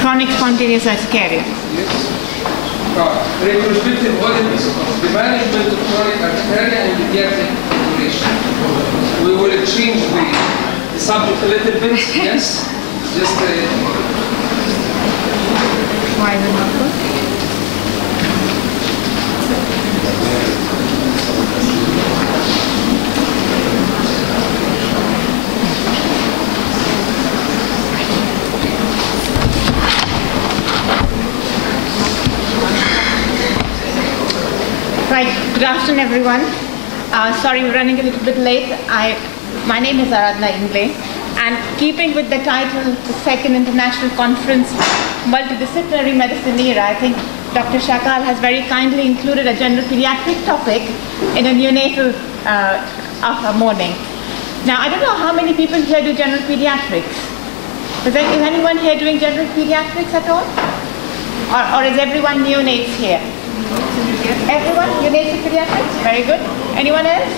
Chronic spontaneous urticaria. Yes. Retrospective audit of the management of chronic urticaria and paediatric population. We will change the subject a little bit, yes? Just Why is it not good? Right, good afternoon everyone. Sorry we're running a little bit late. My name is Aradhana Ingle, and keeping with the title, the second international conference, Multidisciplinary Medicine Era, I think Dr. Shakal has very kindly included a general pediatric topic in a neonatal morning. Now I don't know how many people here do general pediatrics. Is anyone here doing general pediatrics at all? Or is everyone neonates here? Everyone? Neonates and pediatrics? Very good. Anyone else?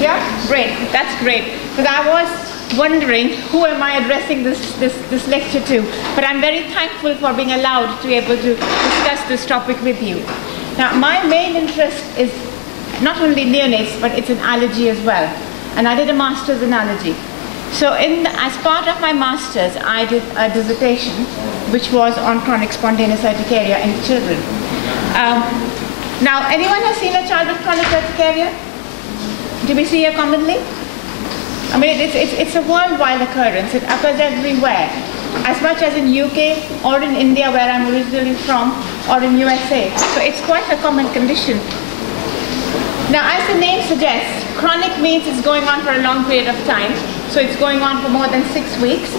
Yeah? Great. That's great. Because I was wondering who am I addressing this lecture to. But I'm very thankful for being allowed to be able to discuss this topic with you. Now, my main interest is not only neonates, but it's in allergy as well. And I did a master's in allergy. So as part of my master's, I did a dissertation which was on chronic spontaneous urticaria in children. Now, anyone has seen a child with chronic urticaria? Do we see it commonly? I mean, it's a worldwide occurrence. It occurs everywhere, as much as in UK or in India, where I'm originally from, or in USA. So it's quite a common condition. Now, as the name suggests, chronic means it's going on for a long period of time. So it's going on for more than 6 weeks.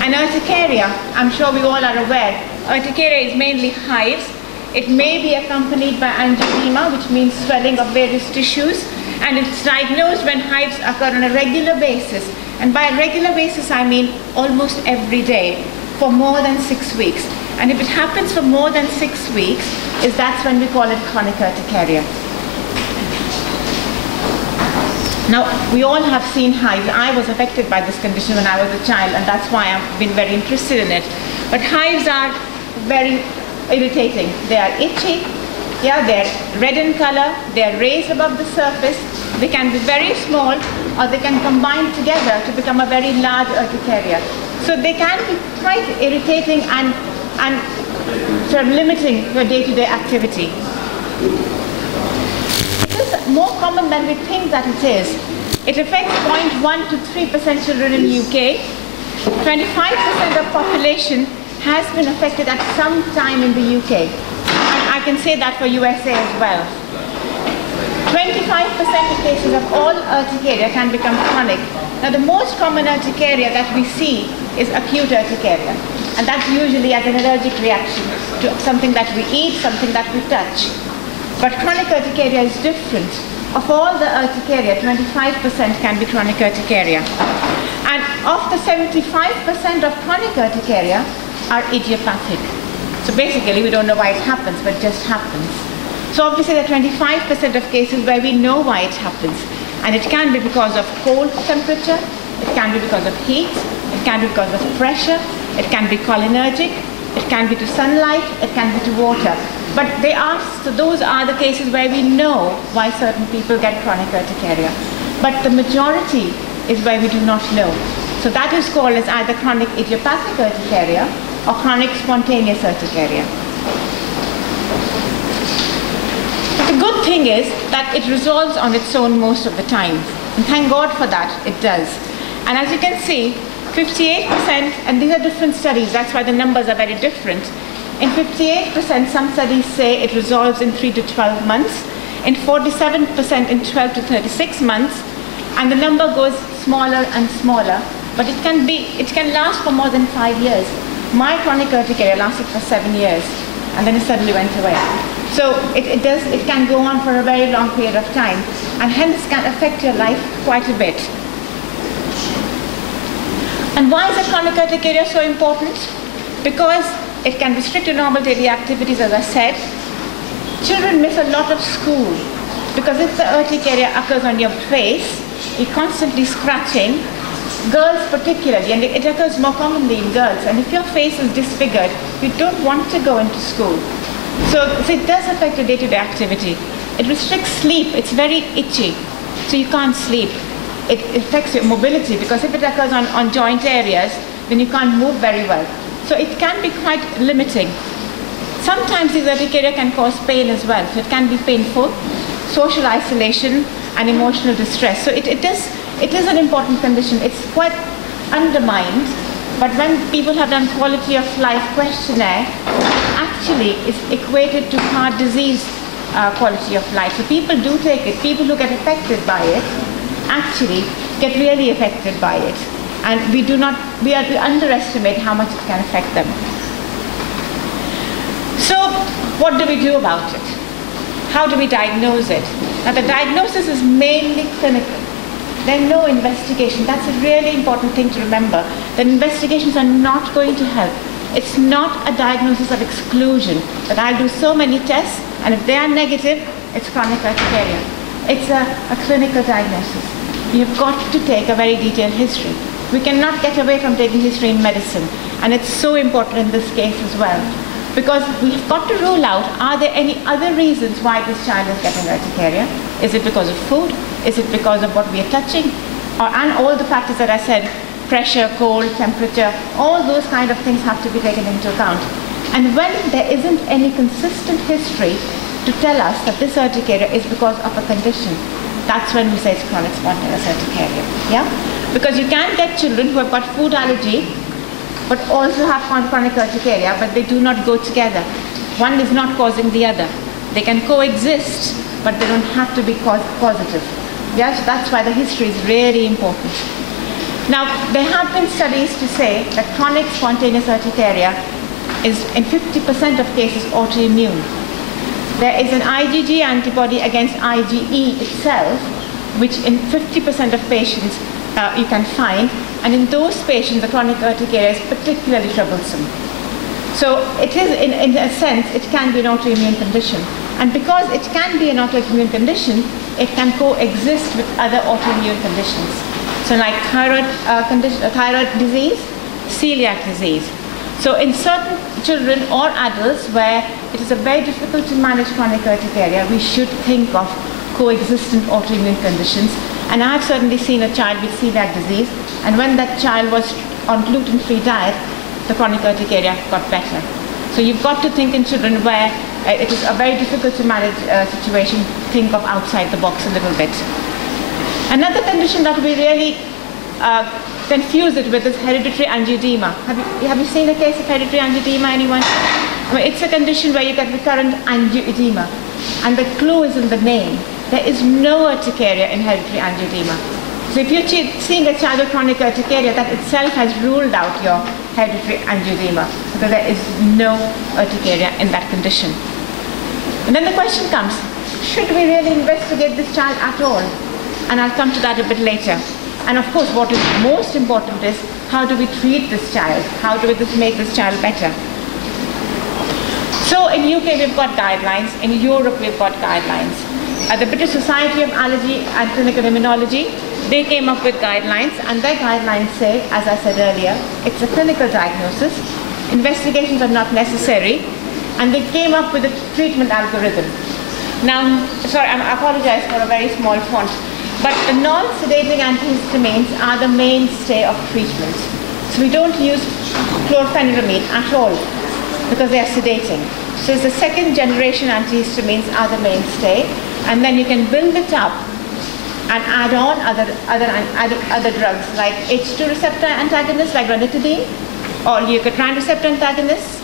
And urticaria, I'm sure we all are aware, urticaria is mainly hives. It may be accompanied by angioedema, which means swelling of various tissues, and it's diagnosed when hives occur on a regular basis. And by a regular basis, I mean almost every day for more than 6 weeks. And if it happens for more than 6 weeks, that's when we call it chronic urticaria. Now, we all have seen hives. I was affected by this condition when I was a child, and that's why I've been very interested in it. But hives are very irritating. They are itchy, yeah, they're red in color, they're raised above the surface, they can be very small, or they can combine together to become a very large urticaria. So they can be quite irritating and sort of limiting your day-to-day activity. It is more common than we think that it is. It affects 0.1 to 3% children in UK. 25% of population has been affected at some time in the UK. And I can say that for USA as well. 25% of cases of all urticaria can become chronic. Now the most common urticaria that we see is acute urticaria. And that's usually as an allergic reaction to something that we eat, something that we touch. But chronic urticaria is different. Of all the urticaria, 25% can be chronic urticaria. And of the 75% of chronic urticaria, are idiopathic. So basically we don't know why it happens, but it just happens. So obviously there are 25% of cases where we know why it happens. And it can be because of cold temperature, it can be because of heat, it can be because of pressure, it can be cholinergic, it can be to sunlight, it can be to water. But so those are the cases where we know why certain people get chronic urticaria. But the majority is where we do not know. So that is called as either chronic idiopathic urticaria or chronic spontaneous urticaria. But the good thing is that it resolves on its own most of the time. And thank God for that, it does. And as you can see, 58%, and these are different studies, that's why the numbers are very different. In 58%, some studies say it resolves in 3 to 12 months. In 47%, in 12 to 36 months. And the number goes smaller and smaller. But it can last for more than 5 years. My chronic urticaria lasted for 7 years, and then it suddenly went away. So it can go on for a very long period of time, and hence can affect your life quite a bit. And why is a chronic urticaria so important? Because it can restrict your normal daily activities, as I said. Children miss a lot of school Because if the urticaria occurs on your face, you're constantly scratching, girls particularly, and it occurs more commonly in girls, and if your face is disfigured, you don't want to go into school. So it does affect your day-to-day activity. It restricts sleep. It's very itchy, so you can't sleep. It affects your mobility, because if it occurs on joint areas, then you can't move very well. So it can be quite limiting. Sometimes these urticaria can cause pain as well, so it can be painful, social isolation, and emotional distress. So it is an important condition. It's quite undermined, but when people have done quality of life questionnaire, actually it's equated to heart disease quality of life. So people do take it. People who get affected by it actually get really affected by it. And we underestimate how much it can affect them. So what do we do about it? How do we diagnose it? Now the diagnosis is mainly clinical. There's no investigation. That's a really important thing to remember. That investigations are not going to help. It's not a diagnosis of exclusion, that I'll do so many tests, and if they are negative, it's chronic urticaria. It's a clinical diagnosis. You've got to take a very detailed history. We cannot get away from taking history in medicine, and it's so important in this case as well. Because we've got to rule out, are there any other reasons why this child is getting urticaria? Is it because of food? Is it because of what we are touching? And all the factors that I said, pressure, cold, temperature, all those kind of things have to be taken into account. And when there isn't any consistent history to tell us that this urticaria is because of a condition, that's when we say it's chronic spontaneous urticaria. Yeah? Because you can get children who have got food allergy but also have chronic urticaria, but they do not go together. One is not causing the other. They can coexist, but they don't have to be causative. Yes, that's why the history is really important. Now, there have been studies to say that chronic spontaneous urticaria is in 50% of cases autoimmune. There is an IgG antibody against IgE itself, which in 50% of patients you can find, and in those patients the chronic urticaria is particularly troublesome. So it is, in a sense, it can be an autoimmune condition. And because it can be an autoimmune condition, it can coexist with other autoimmune conditions. So like thyroid disease, celiac disease. So in certain children or adults where it is very difficult to manage chronic urticaria, we should think of coexistent autoimmune conditions. And I have certainly seen a child with celiac disease, and when that child was on gluten-free diet, the chronic urticaria got better. So you've got to think in children where it is a very difficult to manage situation, think of outside the box a little bit. Another condition that we really confuse it with is hereditary angioedema. Have you seen a case of hereditary angioedema, anyone? Well, it's a condition where you get recurrent angioedema, and the clue is in the name. There is no urticaria in hereditary angioedema. So if you're seeing a child with chronic urticaria, that itself has ruled out your hereditary angioedema, because there is no urticaria in that condition. And then the question comes, should we really investigate this child at all? And I'll come to that a bit later. And of course, what is most important is, how do we treat this child? How do we make this child better? So in UK we've got guidelines, in Europe we've got guidelines. At the British Society of Allergy and Clinical Immunology, they came up with guidelines, and their guidelines say, as I said earlier, it's a clinical diagnosis, investigations are not necessary, and they came up with a treatment algorithm. Now, sorry, I apologize for a very small font, but the non-sedating antihistamines are the mainstay of treatment. So we don't use chlorpheniramine at all, because they are sedating. So it's the second generation antihistamines are the mainstay, and then you can build it up and add on other drugs like H2 receptor antagonists like ranitidine or leukotriene receptor antagonists.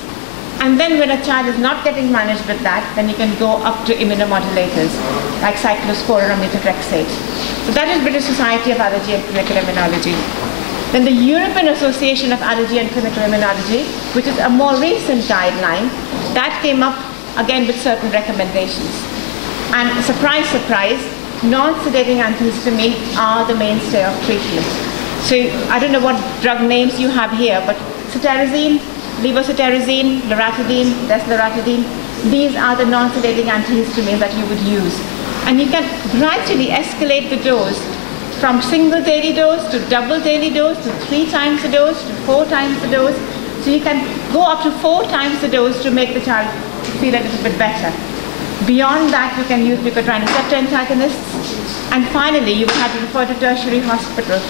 And then when a child is not getting managed with that, then you can go up to immunomodulators like cyclosporin or methotrexate. So that is British Society of Allergy and Clinical Immunology. Then the European Association of Allergy and Clinical Immunology, which is a more recent guideline, that came up again with certain recommendations. And surprise, surprise, non-sedating antihistamines are the mainstay of treatment. So I don't know what drug names you have here, but cetirizine, levocetirizine, loratadine, desloratadine, these are the non-sedating antihistamines that you would use. And you can gradually escalate the dose from single daily dose to double daily dose to 3 times the dose to 4 times the dose. So you can go up to 4 times the dose to make the child feel a little bit better. Beyond that, you can use recurrent receptor antagonists. And finally, you will have to refer to tertiary hospital,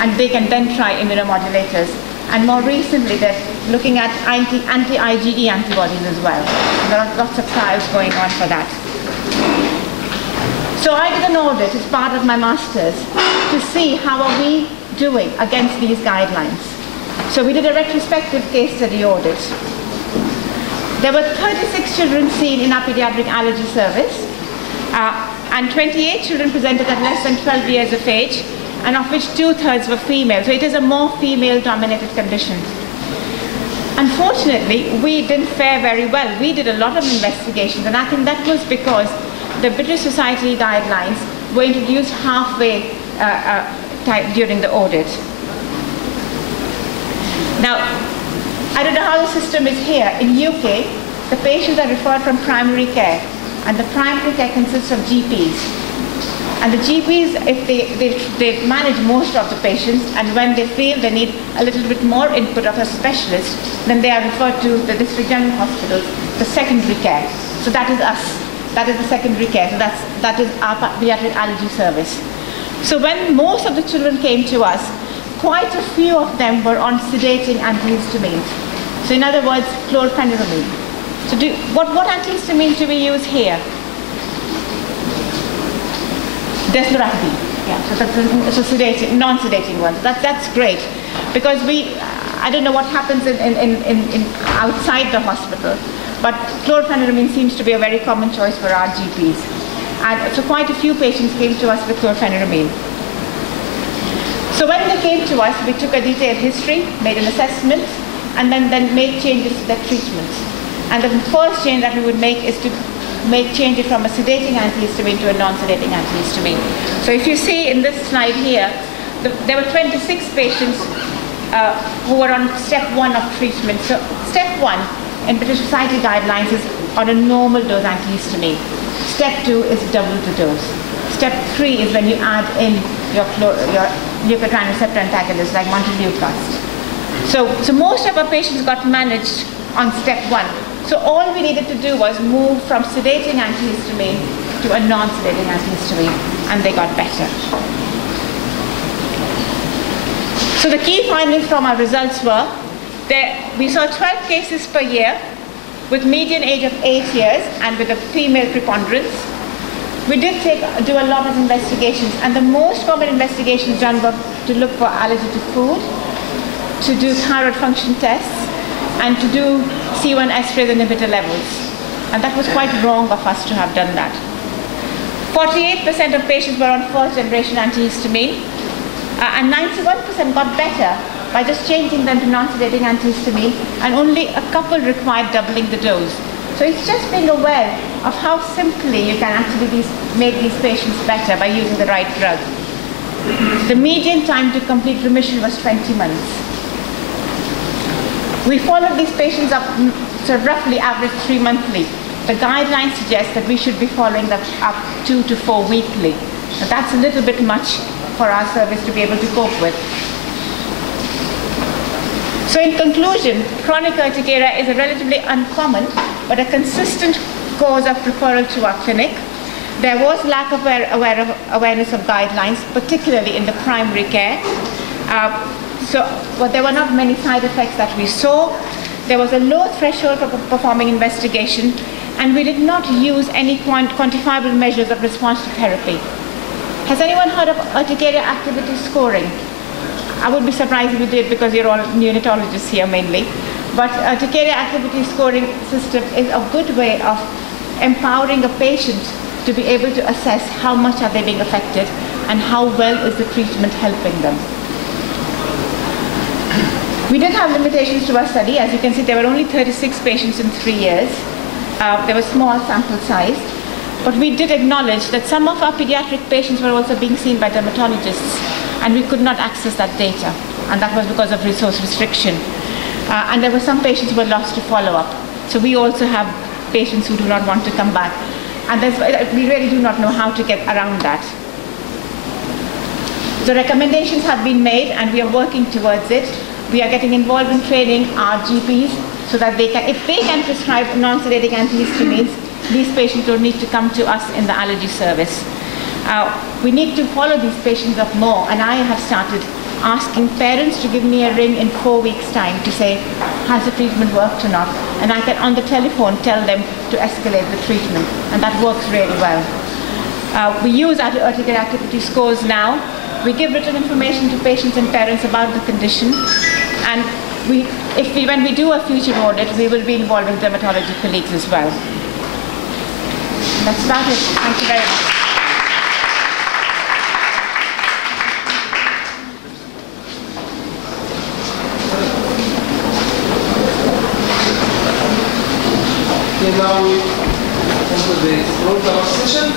and they can then try immunomodulators. And more recently, they're looking at anti-IgE antibodies as well. There are lots of trials going on for that. So I did an audit as part of my master's to see how are we doing against these guidelines. So we did a retrospective case study audit. There were 36 children seen in our pediatric allergy service, and 28 children presented at less than 12 years of age, and of which 2/3 were female. So it is a more female-dominated condition. Unfortunately, we didn't fare very well. We did a lot of investigations, and I think that was because the British Society guidelines were introduced halfway during the audit. Now, I don't know how the system is here. In UK, the patients are referred from primary care, and the primary care consists of GPs. And the GPs, if they manage most of the patients, and when they feel they need a little bit more input of a specialist, then they are referred to the district general hospitals, the secondary care. So that is us. That is the secondary care. So that is our pediatric allergy service. So when most of the children came to us, quite a few of them were on sedating antihistamines. So in other words, chlorpheniramine. So what antihistamines do we use here? Desloratadine. Yeah, so that's a sedating, non-sedating one. That's great, because I don't know what happens in outside the hospital, but chlorpheniramine seems to be a very common choice for our GPs. And so quite a few patients came to us with chlorpheniramine. So when they came to us, we took a detailed history, made an assessment, and then made changes to their treatment. And the first change that we would make is to make changes from a sedating antihistamine to a non-sedating antihistamine. So if you see in this slide here, there were 26 patients who were on step 1 of treatment. So step 1 in British Society guidelines is on a normal dose antihistamine. Step 2 is double the dose. Step 3 is when you add in your leukotriene receptor antagonist like montelukast. So most of our patients got managed on step 1. So all we needed to do was move from sedating antihistamine to a non-sedating antihistamine, and they got better. So the key findings from our results were that we saw 12 cases per year with median age of 8 years and with a female preponderance. We did do a lot of investigations, and the most common investigations done were to look for allergy to food, to do thyroid function tests, and to do C1 esterase inhibitor levels. And that was quite wrong of us to have done that. 48% of patients were on first generation antihistamine, and 91% got better by just changing them to non-sedating antihistamine, and only a couple required doubling the dose. So it's just being aware of how simply you can actually make these patients better by using the right drug. The median time to complete remission was 20 months. We followed these patients up, so roughly average 3 monthly. The guidelines suggest that we should be following them up 2 to 4 weekly. But that's a little bit much for our service to be able to cope with. So in conclusion, chronic urticaria is a relatively uncommon but a consistent cause of referral to our clinic. There was lack of awareness of guidelines, particularly in the primary care. But there were not many side effects that we saw. There was a low threshold for performing investigation, and we did not use any quantifiable measures of response to therapy. Has anyone heard of urticaria activity scoring? I would be surprised if you did, because you're all neonatologists here mainly. But urticaria activity scoring system is a good way of empowering a patient to be able to assess how much are they being affected and how well is the treatment helping them. We did have limitations to our study. As you can see, there were only 36 patients in 3 years. There was small sample size. But we did acknowledge that some of our pediatric patients were also being seen by dermatologists, and we could not access that data. And that was because of resource restriction. And there were some patients who were lost to follow-up. So we also have patients who do not want to come back. And we really do not know how to get around that. So recommendations have been made, and we are working towards it. We are getting involved in training our GPs so that they can, if they can prescribe non-sedating antihistamines, these patients don't need to come to us in the allergy service. We need to follow these patients up more, and I have started asking parents to give me a ring in 4 weeks' time to say, has the treatment worked or not? And I can, on the telephone, tell them to escalate the treatment, and that works really well. We use our urticaria activity scores now. We give written information to patients and parents about the condition, and when we do a future audit, we will be involving dermatology colleagues as well. That's about it. Thank you very much. Okay, now we come to the front of our session.